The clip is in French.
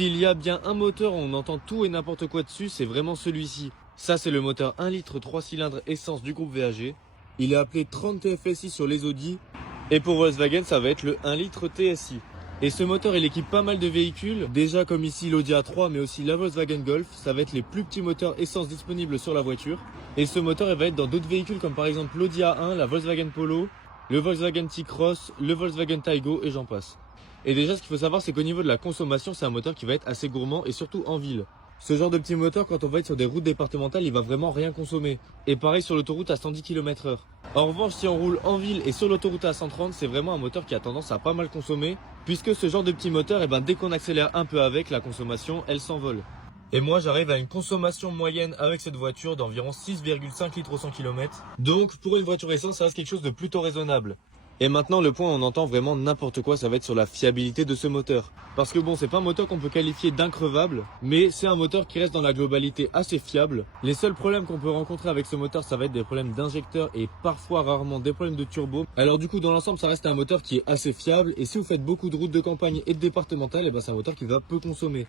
S'il y a bien un moteur où on entend tout et n'importe quoi dessus, c'est vraiment celui-ci. Ça, c'est le moteur 1 litre 3 cylindres essence du groupe VAG. Il est appelé 30 TFSI sur les Audi. Et pour Volkswagen, ça va être le 1 litre TSI. Et ce moteur, il équipe pas mal de véhicules. Déjà comme ici l'Audi A3, mais aussi la Volkswagen Golf. Ça va être les plus petits moteurs essence disponibles sur la voiture. Et ce moteur, il va être dans d'autres véhicules comme par exemple l'Audi A1, la Volkswagen Polo, le Volkswagen T-Cross, le Volkswagen Taygo et j'en passe. Et déjà, ce qu'il faut savoir, c'est qu'au niveau de la consommation, c'est un moteur qui va être assez gourmand et surtout en ville. Ce genre de petit moteur, quand on va être sur des routes départementales, il va vraiment rien consommer. Et pareil sur l'autoroute à 110 km/h. En revanche, si on roule en ville et sur l'autoroute à 130, c'est vraiment un moteur qui a tendance à pas mal consommer, puisque ce genre de petit moteur, dès qu'on accélère un peu avec, la consommation, elle s'envole. Et moi, j'arrive à une consommation moyenne avec cette voiture d'environ 6,5 litres au 100 km. Donc, pour une voiture essence, ça reste quelque chose de plutôt raisonnable. Et maintenant, le point où on entend vraiment n'importe quoi, ça va être sur la fiabilité de ce moteur. Parce que bon, c'est pas un moteur qu'on peut qualifier d'increvable, mais c'est un moteur qui reste dans la globalité assez fiable. Les seuls problèmes qu'on peut rencontrer avec ce moteur, ça va être des problèmes d'injecteur et parfois rarement des problèmes de turbo. Alors du coup, dans l'ensemble, ça reste un moteur qui est assez fiable. Et si vous faites beaucoup de routes de campagne et de départementales, c'est un moteur qui va peu consommer.